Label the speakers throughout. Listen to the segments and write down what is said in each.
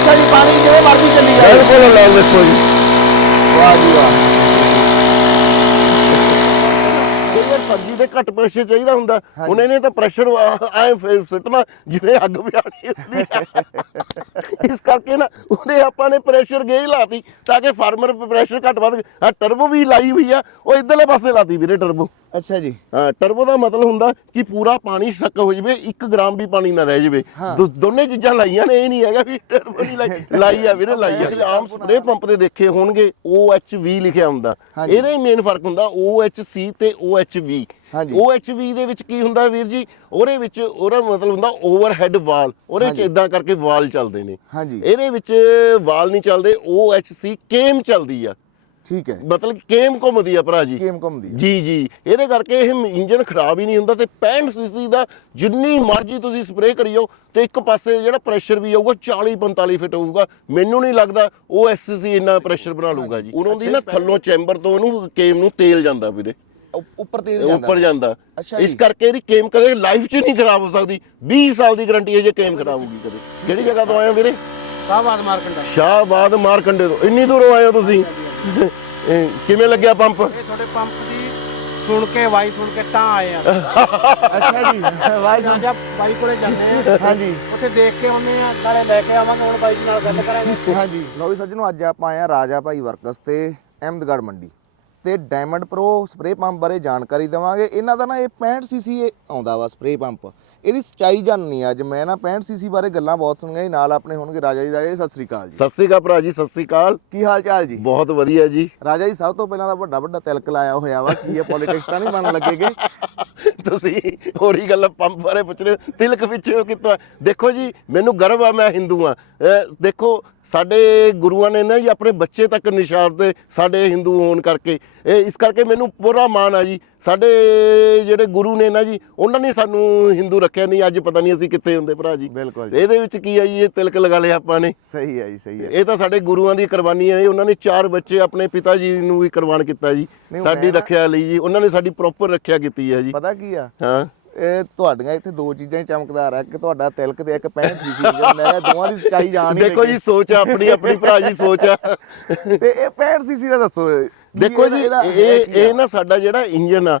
Speaker 1: ਅੱਛਾ ਜੀ ਪਾਣੀ ਜਿਵੇਂ ਮਰਜ਼ੀ ਚੱਲੀ ਜਾਏ
Speaker 2: ਬਿਲਕੁਲ ਲਓ ਵੇਖੋ ਜੀ।
Speaker 1: ਵਾਹ ਜੀ ਵਾਹ।
Speaker 2: ਸਬਜ਼ੀ ਦੇ ਘੱਟ ਪ੍ਰੈਸ਼ਰ ਚਾਹੀਦਾ ਹੁੰਦਾ ਹੁਣ ਇਹਨੇ ਤਾਂ ਪ੍ਰੈਸ਼ਰ ਐ ਸਿੱਟਣਾ ਜਿਵੇਂ ਅੱਗ ਵਿਆਣੀ ਹੁੰਦੀ ਆ। ਇਸ ਕਰਕੇ ਨਾ ਉਹਨੇ ਆਪਾਂ ਨੇ ਪ੍ਰੈਸ਼ਰ ਗੇ ਲਾਤੀ ਤਾਂ ਕਿ ਫਾਰਮਰ ਪ੍ਰੈਸ਼ਰ ਘੱਟ ਵੱਧ ਆ ਟਰਬੋ ਵੀ ਲਾਈ ਹੋਈ ਆ ਉਹ ਇਧਰਲੇ ਪਾਸੇ ਲਾਤੀ ਵੀਰੇ ਟਰਬੋ
Speaker 1: ਅੱਛਾ ਜੀ।
Speaker 2: ਹਾਂ ਟਰਬੋ ਦਾ ਮਤਲਬ ਹੁੰਦਾ ਕਿ ਪੂਰਾ ਪਾਣੀ ਸੱਕ ਹੋ ਜਵੇ 1 ਗ੍ਰਾਮ ਵੀ ਪਾਣੀ ਨਾ ਰਹਿ ਜਵੇ। ਦੋਨੇ ਚੀਜ਼ਾਂ ਲਾਈਆਂ ਨੇ ਇਹ ਨਹੀਂ ਹੈਗਾ ਵੀ ਟਰਬੋ ਨਹੀਂ ਲਾਈ ਲਾਈ ਆ ਵੀਰੇ ਲਾਈ ਆ ਆਮ ਸਪਰੇ ਪੰਪ ਦੇ ਦੇਖੇ ਹੋਣਗੇ OHV ਲਿਖਿਆ ਹੁੰਦਾ। ਇਹਦਾ ਹੀ ਮੇਨ ਫ਼ਰਕ ਹੁੰਦਾ OHC ਤੇ OHV
Speaker 1: ਹਾਂਜੀ।
Speaker 2: OHV ਦੇ ਵਿੱਚ ਕੀ ਹੁੰਦਾ ਵੀਰ ਜੀ? ਉਹਦੇ ਵਿੱਚ ਉਹਦਾ ਮਤਲਬ ਹੁੰਦਾ ਓਵਰਹੈਡ ਵਾਲ। ਉਹਦੇ ਵਿੱਚ ਇਦਾਂ ਕਰਕੇ ਵਾਲ ਚੱਲਦੇ ਨੇ।
Speaker 1: ਹਾਂਜੀ।
Speaker 2: ਇਹਦੇ ਵਿੱਚ ਵਾਲ ਨਹੀਂ ਚੱਲਦੇ OHC ਕੇਮ ਚੱਲਦੀ ਆ।
Speaker 1: ਠੀਕ ਹੈ।
Speaker 2: ਮਤਲਬ ਕੇਮ ਘੁੰਮਦੀ ਆ ਭਰਾ ਜੀ।
Speaker 1: ਗੇਮ ਘੁੰਮਦੀ ਹੈ
Speaker 2: ਜੀ ਜੀ। ਇਹਦੇ ਕਰਕੇ ਇਹ ਇੰਜਨ ਖਰਾਬ ਹੀ ਨਹੀਂ ਹੁੰਦਾ ਤੇ 65 ਸੀਸੀ ਦਾ ਜਿੰਨੀ ਮਰਜ਼ੀ ਤੁਸੀਂ ਸਪਰੇਅ ਕਰੀਓ ਤੇ ਇੱਕ ਪਾਸੇ ਜਿਹੜਾ ਪ੍ਰੈਸ਼ਰ ਵੀ ਆਊਗਾ 40 45 ਫਿਟ ਹੋਊਗਾ। ਮੈਨੂੰ ਨਹੀਂ ਲੱਗਦਾ ਉਹ ਐਸਸੀ ਇੰਨਾ ਪ੍ਰੈਸ਼ਰ ਬਣਾ ਲੂਗਾ ਜੀ। ਉਹਨਾਂ ਦੀ ਨਾ ਥੱਲੋਂ ਚੈਂਬਰ ਤੋਂ ਉਹਨੂੰ ਕੇਮ ਨੂੰ ਤੇਲ ਜਾਂਦਾ ਵੀਰੇ।
Speaker 1: ਉੱਪਰ ਤੇਲ ਜਾਂਦਾ।
Speaker 2: ਉੱਪਰ ਜਾਂਦਾ। ਇਸ। ਕਰਕੇ ਇਹਦੀ ਕੇਮ ਕਦੇ ਲਾਈਫ 'ਚ ਨਹੀਂ ਖਰਾਬ ਹੋ ਸਕਦੀ। 20 ਸਾਲ ਦੀ ਗਾਰੰਟੀ ਹੈ ਜੇ ਕੇਮ ਖਰਾਬ ਹੋਊਗੀ ਕਦੇ। ਕਿਹੜੀ ਜਗ੍ਹਾ ਤੋਂ ਆਏ ਹੋ ਵੀਰੇ?
Speaker 3: ਸਾਹਬਾਦ ਮਾਰਕੰਡਾ।
Speaker 2: ਸ਼ਾਹਬਾਦ ਮਾਰਕੰਡੇ ਤੋਂ। ਇੰਨੀ ਦੂਰੋਂ ਆਏ ਹੋ ਤੁਸੀਂ? ਇਹ ਕਿਵੇਂ ਲੱਗਿਆ ਪੰਪ?
Speaker 3: ਇਹ ਤੁਹਾਡੇ ਪੰਪ ਦੀ ਸੁਣ ਕੇ ਵਾਈ ਸੁਣ ਕੇ ਤਾਂ ਆਏ ਆ।
Speaker 1: ਅੱਛਾ ਜੀ। ਵਾਹ
Speaker 3: ਅਸੀਂ ਜਾਂ ਬਾਈ ਕੋਲੇ ਜਾਂਦੇ ਆ।
Speaker 1: ਹਾਂਜੀ।
Speaker 3: ਉੱਥੇ ਦੇਖ ਕੇ ਆਉਂਦੇ ਆ ਨਾਲੇ ਲੈ ਕੇ ਆਵਾਂਗੇ ਹੁਣ ਬਾਈ ਜੀ ਨਾਲ ਗੱਲ ਕਰਾਂਗੇ।
Speaker 1: ਹਾਂਜੀ। ਲੋ ਵੀ ਸੱਜਣੋ ਅੱਜ ਆਪਾਂ ਆਏ ਆ ਰਾਜਾ ਭਾਈ ਵਰਕਸ ਤੇ ਅਹਿਮਦਗੜ੍ਹ ਮੰਡੀ ਤੇ ਡਾਇਮੰਡ ਪ੍ਰੋ ਸਪਰੇ ਪੰਪ ਬਾਰੇ ਜਾਣਕਾਰੀ ਦੇਵਾਂਗੇ। ਇਹਨਾਂ ਦਾ ਨਾ ਇਹ 65 ਸੀਸੀ ਆਉਂਦਾ ਵਾ ਸਪਰੇ ਪੰਪ। ਇਹਦੀ ਸਚਾਈ ਜਾਣਨੀ ਆ। ਅੱਜ ਮੈਂ ਨਾ 65 ਸੀਸੀ ਬਾਰੇ ਗੱਲਾਂ ਬਹੁਤ ਸੁਣੀਆਂ ਜੀ ਨਾਲ ਆਪਣੇ ਹੋਣਗੇ ਰਾਜਾ ਜੀ ਰਾਜਾ ਜੀ ਸਤਿ ਸ੍ਰੀ ਅਕਾਲ ਜੀ।
Speaker 2: ਸਤਿ ਸ੍ਰੀ ਅਕਾਲ ਭਰਾ ਜੀ ਸਤਿ ਸ੍ਰੀ ਅਕਾਲ।
Speaker 1: ਕੀ ਹਾਲ ਚਾਲ ਜੀ?
Speaker 2: ਬਹੁਤ ਵਧੀਆ ਜੀ।
Speaker 1: ਰਾਜਾ ਜੀ ਸਭ ਤੋਂ ਪਹਿਲਾਂ ਤਾਂ ਵੱਡਾ ਵੱਡਾ ਤਿਲਕ ਲਾਇਆ ਹੋਇਆ ਵਾ। ਕੀ ਇਹ ਪੋਲਿਟਿਕਸ ਤਾਂ ਨਹੀਂ ਮੰਨ ਲੱਗੇਗੇ?
Speaker 2: ਤੁਸੀਂ ਹੋਰ ਹੀ ਗੱਲ ਪੰਪ ਬਾਰੇ ਪੁੱਛ ਰਹੇ ਹੋ। ਤਿਲਕ ਵਿੱਚ ਕਿਤੋਂ ਦੇਖੋ ਜੀ ਮੈਨੂੰ ਗਰਵ ਆ ਮੈਂ ਹਿੰਦੂ ਆ। ਦੇਖੋ ਸਾਡੇ ਗੁਰੂਆਂ ਨੇ ਨਾ ਜੀ ਆਪਣੇ ਬੱਚੇ ਤੱਕ ਨਿਸ਼ਾਨ ਤੇ ਸਾਡੇ ਹਿੰਦੂ ਹੋਣ ਕਰਕੇ ਇਹ ਇਸ ਕਰਕੇ ਮੈਨੂੰ ਪੂਰਾ ਮਾਣ ਆ ਜੀ। ਸਾਡੇ ਜਿਹੜੇ ਗੁਰੂ ਨੇ ਨਾ ਜੀ ਉਹਨਾਂ ਨੇ ਸਾਨੂੰ ਹਿੰਦੂ ਰੱਖਿਆ ਨਹੀਂ ਅੱਜ ਪਤਾ ਨਹੀਂ ਅਸੀਂ ਕਿੱਥੇ ਹੁੰਦੇ ਭਰਾ ਜੀ।
Speaker 1: ਬਿਲਕੁਲ
Speaker 2: ਇਹਦੇ ਵਿੱਚ ਕੀ ਆ ਜੀ ਇਹ ਤਿਲਕ ਲਗਾ ਲਿਆ ਆਪਾਂ ਨੇ।
Speaker 1: ਸਹੀ ਹੈ ਜੀ ਸਹੀ ਹੈ
Speaker 2: ਇਹ ਤਾਂ ਸਾਡੇ ਗੁਰੂਆਂ ਦੀ ਕੁਰਬਾਨੀ ਹੈ ਉਹਨਾਂ ਨੇ ਚਾਰ ਬੱਚੇ ਆਪਣੇ ਪਿਤਾ ਜੀ ਨੂੰ ਵੀ ਕੁਰਬਾਨ ਕੀਤਾ ਜੀ। ਸਾਡੀ
Speaker 1: ਮੈਂ
Speaker 2: ਰੱਖਿਆ ਲਈ ਜੀ ਉਹਨਾਂ ਨੇ ਸਾਡੀ ਪ੍ਰੋਪਰ ਰੱਖਿਆ ਕੀਤੀ ਹੈ ਜੀ।
Speaker 1: ਪਤਾ ਕੀ ਆ?
Speaker 2: ਹਾਂ।
Speaker 1: ਇਹ ਤੁਹਾਡੀਆਂ ਇੱਥੇ ਦੋ ਚੀਜ਼ਾਂ ਹੀ ਚਮਕਦਾਰ ਆ ਕਿ ਤੁਹਾਡਾ ਤਿਲਕ ਤੇ ਇੱਕ 65 ਸੀਸੀ ਹੈ ਦੋਵਾਂ ਦੀ ਸਚਾਈ ਜਾਣ
Speaker 2: ਦੇਖੋ ਜੀ ਸੋਚ ਆ ਆਪਣੀ ਆਪਣੀ ਭਰਾ ਜੀ ਸੋਚ ਆ।
Speaker 1: ਤੇ ਇਹ 65 ਸੀਸੀ ਦਾ ਦੱਸੋ
Speaker 2: ਦੇਖੋ ਜੀ ਇਹ? ਇਹ ਨਾ ਸਾਡਾ ਜਿਹੜਾ ਇੰਜਨ ਆ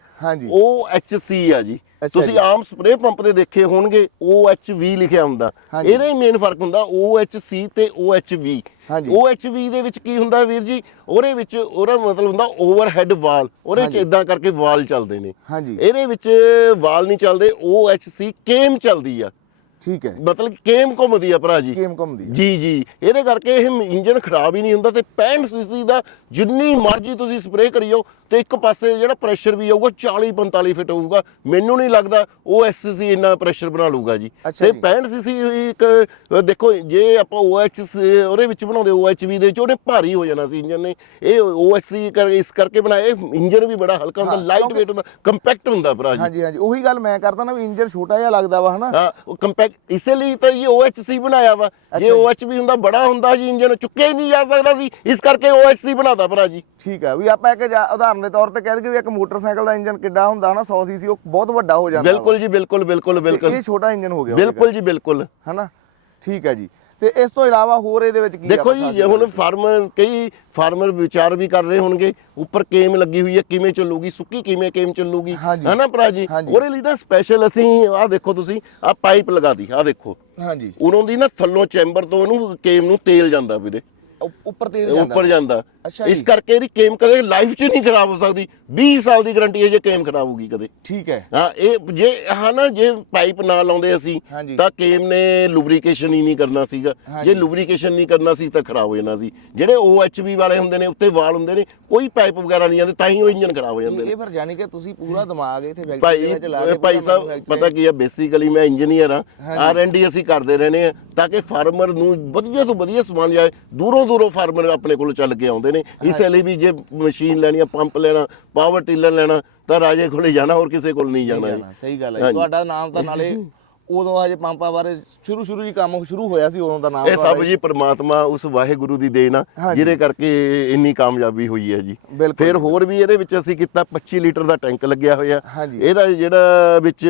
Speaker 2: ਉਹ ਐਚਸੀ ਆ ਜੀ ਤੁਸੀਂ। ਆਮ ਸਪਰੇ ਪੰਪ ਤੇ ਦੇਖੇ ਹੋਣਗੇ OHV ਲਿਖਿਆ ਹੁੰਦਾ। ਇਹਦਾ ਹੀ ਮੇਨ ਫ਼ਰਕ ਹੁੰਦਾ OHC ਤੇ OHV। OHV ਦੇ ਵਿੱਚ ਕੀ ਹੁੰਦਾ ਵੀਰ ਜੀ ਉਹਦੇ ਵਿੱਚ ਉਹਦਾ ਮਤਲਬ ਹੁੰਦਾ ਓਵਰਹੈਡ ਵਾਲ ਉਹਦੇ ਵਿੱਚ। ਇਦਾਂ ਕਰਕੇ ਵਾਲ ਚੱਲਦੇ ਨੇ ਇਹਦੇ ਵਿੱਚ ਵਾਲ ਨਹੀਂ ਚੱਲਦੇ OHC ਕੇਮ ਚੱਲਦੀ ਆ
Speaker 1: ਠੀਕ ਹੈ।
Speaker 2: ਮਤਲਬ ਕੇਮ ਘੁੰਮਦੀ ਆ ਭਰਾ ਜੀ।
Speaker 1: ਗੇਮ ਘੁੰਮਦੀ ਆ।
Speaker 2: ਜੀ ਜੀ। ਇਹਦੇ ਕਰਕੇ ਇਹ ਇੰਜਨ ਖਰਾਬ ਹੀ ਨਹੀਂ ਹੁੰਦਾ ਤੇ 65 ਸੀਸੀ ਦਾ ਜਿੰਨੀ ਮਰਜ਼ੀ ਤੁਸੀਂ ਸਪਰੇਅ ਕਰੀਓ ਤੇ ਇੱਕ ਪਾਸੇ ਜਿਹੜਾ ਪ੍ਰੈਸ਼ਰ ਵੀ ਆਊਗਾ 40 45 ਫਿਟ ਹੋਊਗਾ। ਮੈਨੂੰ ਨਹੀਂ ਲੱਗਦਾ ਉਹ ਐਸਸੀ ਇੰਨਾ ਪ੍ਰੈਸ਼ਰ ਬਣਾ ਲੂਗਾ ਜੀ। ਤੇ
Speaker 1: ਜੀ।
Speaker 2: 65 ਸੀਸੀ ਇੱਕ ਦੇਖੋ ਜੇ ਆਪਾਂ OH ਉਹਦੇ ਵਿੱਚ ਬਣਾਉਂਦੇ OHV ਦੇ ਵਿੱਚ ਉਹਨੇ ਭਾਰੀ ਹੋ ਜਾਣਾ ਸੀ ਇੰਜਨ ਨੇ। ਇਹ OHC ਕਰ ਇਸ ਕਰਕੇ ਬਣਾਇਆ। ਇਹ ਇੰਜਨ ਵੀ ਬੜਾ ਹਲਕਾ ਹੁੰਦਾ ਲਾਈਟ weight ਹੁੰਦਾ ਕੰਪੈਕਟ ਹੁੰਦਾ ਭਰਾ ਜੀ।
Speaker 1: ਹਾਂਜੀ ਹਾਂਜੀ। ਉਹੀ ਗੱਲ ਮੈਂ ਕਰਦਾ ਨਾ ਵੀ ਇੰਜਨ ਛੋਟਾ ਜਿਹਾ ਲੱਗਦਾ ਵਾ ਹਨਾ।
Speaker 2: ਹਾਂ ਉਹ ਕੰਪੈਕਟ ਇਸੇ ਲਈ ਤਾਂ ਇਹ OHC ਬਣਾਇਆ ਵਾ। ਜੇ
Speaker 1: ਜੀ।
Speaker 2: OHV ਹੁੰਦਾ ਬੜਾ ਹੁੰਦਾ ਜੀ ਇੰਜਨ ਚੁੱਕਿਆ ਹੀ ਨਹੀਂ ਜਾ ਸਕਦਾ ਸੀ। ਇਸ ਕਰਕੇ OHC ਬਣਾਤਾ ਭਰਾ ਜੀ।
Speaker 1: ਠੀਕ ਹੈ ਵੀ ਆਪਾਂ ਇੱਕ ਉਦਾਹਰਨ ਦੇ ਤੌਰ ਤੇ ਕਹਿ ਦਈਏ ਵੀ ਇੱਕ ਮੋਟਰਸਾਈਕਲ ਦਾ ਇੰਜਨ ਕਿੱਡਾ ਹੁੰਦਾ ਹਨਾ 100 ਸੀਸੀ ਉਹ ਬਹੁਤ ਵੱਡਾ ਹੋ ਜਾਂਦਾ
Speaker 2: ਬਿਲਕੁਲ ਜੀ ਬਿਲਕੁਲ ਬਿਲਕੁਲ
Speaker 1: ਵਾ।
Speaker 2: ਬਿਲਕੁਲ।
Speaker 1: ਇਹ ਛੋਟਾ ਇੰਜਨ ਹੋ ਗਿਆ
Speaker 2: ਬਿਲਕੁਲ ਜੀ ਬਿਲਕੁਲ।
Speaker 1: ਹਨਾ? ਠੀਕ ਹੈ ਜੀ। ਤੇ ਇਸ ਤੋਂ ਇਲਾਵਾ ਹੋਰ ਇਹਦੇ ਵਿੱਚ ਕੀ
Speaker 2: ਦੇਖੋ ਜੀ ਹੁਣ ਫਾਰਮਰ ਕਈ ਫਾਰਮਰ ਵਿਚਾਰ ਵੀ ਕਰ ਰਹੇ ਹੋਣਗੇ ਉੱਪਰ ਕੇਮ ਲੱਗੀ ਹੋਈ ਹੈ ਕਿਵੇਂ ਚੱਲੂਗੀ ਸੁੱਕੀ ਕਿਵੇਂ ਕੇਮ ਚੱਲੂਗੀ। ਹਨਾ ਭਰਾ ਜੀ। ਉਹਦੇ ਲਈ ਨਾ ਸਪੈਸ਼ਲ ਅਸੀਂ ਆਹ ਦੇਖੋ ਤੁਸੀਂ ਆਹ ਪਾਈਪ ਲਗਾਤੀ ਆਹ ਦੇਖੋ।
Speaker 1: ਹਾਂਜੀ।
Speaker 2: ਉਹਨਾਂ ਦੀ ਨਾ ਥੱਲੋਂ ਚੈਂਬਰ ਤੋਂ ਉਹਨੂੰ ਕੇਮ ਨੂੰ ਤੇਲ ਜਾਂਦਾ ਵੀਰੇ।
Speaker 1: ਉੱਪਰ ਤੇਲ ਜਾਂਦਾ।
Speaker 2: ਉੱਪਰ ਜਾਂਦਾ।
Speaker 1: ਅੱਛਾ
Speaker 2: ਇਸ। ਕਰਕੇ ਇਹਦੀ ਕੇਮ ਕਦੇ ਲਾਈਫ 'ਚ ਨਹੀਂ ਖਰਾਬ ਹੋ ਸਕਦੀ। 20 ਸਾਲ ਦੀ ਗਾਰੰਟੀ ਹੈ ਜੇ ਕੇਮ ਖਰਾਬ ਹੋਊਗੀ ਕਦੇ।
Speaker 1: ਠੀਕ ਹੈ।
Speaker 2: ਹਾਂ ਇਹ ਜੇ ਹਾਂ ਨਾ ਜੇ ਪਾਈਪ ਨਾ ਲਾਉਂਦੇ ਅਸੀਂ
Speaker 1: ਹਾਂਜੀ।
Speaker 2: ਤਾਂ ਕੇਮ ਨੇ ਲੁਬਰੀਕੇਸ਼ਨ ਹੀ ਨਹੀਂ ਕਰਨਾ ਸੀਗਾ।
Speaker 1: ਹਾਂਜੀ।
Speaker 2: ਜੇ ਲੁਬਰੀਕੇਸ਼ਨ ਨਹੀਂ ਕਰਨਾ ਸੀ ਤਾਂ ਖਰਾਬ ਹੋ ਜਾਣਾ ਸੀ। ਜਿਹੜੇ OHV ਵਾਲੇ ਹੁੰਦੇ ਨੇ ਉੱਤੇ ਵਾਲ ਹੁੰਦੇ ਨੇ ਕੋਈ ਪਾਈਪ ਵਗੈਰਾ ਨਹੀਂ ਜਾਂਦੇ ਤਾਂ ਹੀ ਉਹ ਇੰਜਨ ਖਰਾਬ ਹੋ ਜਾਂਦੇ ਨੇ।
Speaker 1: ਇਹ ਫਿਰ ਜਾਨੀ ਕਿ ਤੁਸੀਂ ਪੂਰਾ ਦਿਮਾਗ ਇੱਥੇ ਫੈਕਟਰੀ ਦੇ
Speaker 2: ਭਾਈ
Speaker 1: ਵਿੱਚ ਲਾ ਕੇ
Speaker 2: ਭਾਈ
Speaker 1: ਪੂਰਾ
Speaker 2: ਸਾਹਿਬ
Speaker 1: manufacturing-
Speaker 2: ਪਤਾ ਕੀ ਹੈ? ਬੇਸਿਕਲੀ ਮੈਂ ਇੰਜੀਨੀਅਰ ਹਾਂ। ਆਰ ਐਂਡ ਡੀ ਅਸੀਂ ਕਰਦੇ ਰਹਿੰਦੇ ਆ ਤਾਂ ਕਿ ਫਾਰਮਰ ਨੂੰ ਵਧੀਆ ਤੋਂ ਵਧੀਆ ਸਮਾਨ ਜਾਏ ਦੂਰੋਂ ਦੂਰੋਂ ਫਾਰਮਰ ਆਪਣੇ ਕੋਲ ਚੱਲ ਕੇ ਆਉਂਦੇ ਨੇ ਇਸ ਲਈ ਵੀ ਜੇ ਮਸ਼ੀਨ ਲੈਣੀ ਆ ਪੰਪ ਲੈਣਾ ਪਾਵਰ ਟਿਲਰ ਲੈਣਾ ਤਾਂ ਰਾਜੇ ਕੋਲੇ ਜਾਣਾ ਹੋਰ ਕਿਸੇ ਕੋਲ ਨਹੀਂ ਜਾਣਾ ਜੀ।
Speaker 1: ਸਹੀ ਗੱਲ ਹੈ। ਤੁਹਾਡਾ ਨਾਮ ਤਾਂ ਨਾਲੇ ਉਦੋਂ ਹਜੇ ਪੰਪਾਂ ਬਾਰੇ ਸ਼ੁਰੂ ਸ਼ੁਰੂ ਜੀ ਕੰਮ ਸ਼ੁਰੂ ਹੋਇਆ ਸੀ ਉਦੋਂ ਦਾ ਨਾਮ
Speaker 2: ਇਹ ਸਭ ਜੀ ਪ੍ਰਮਾਤਮਾ ਉਸ ਵਾਹਿਗੁਰੂ ਦੀ ਦੇਣ ਆ। ਜਿਹਦੇ ਕਰਕੇ ਇੰਨੀ ਕਾਮਯਾਬੀ ਹੋਈ ਹੈ ਜੀ। ਫਿਰ ਹੋਰ ਵੀ ਇਹਦੇ ਵਿੱਚ ਅਸੀਂ ਕੀਤਾ 25 ਲੀਟਰ ਦਾ ਟੈਂਕ ਲੱਗਿਆ ਹੋਇਆ। ਇਹਦਾ ਜਿਹੜਾ ਵਿੱਚ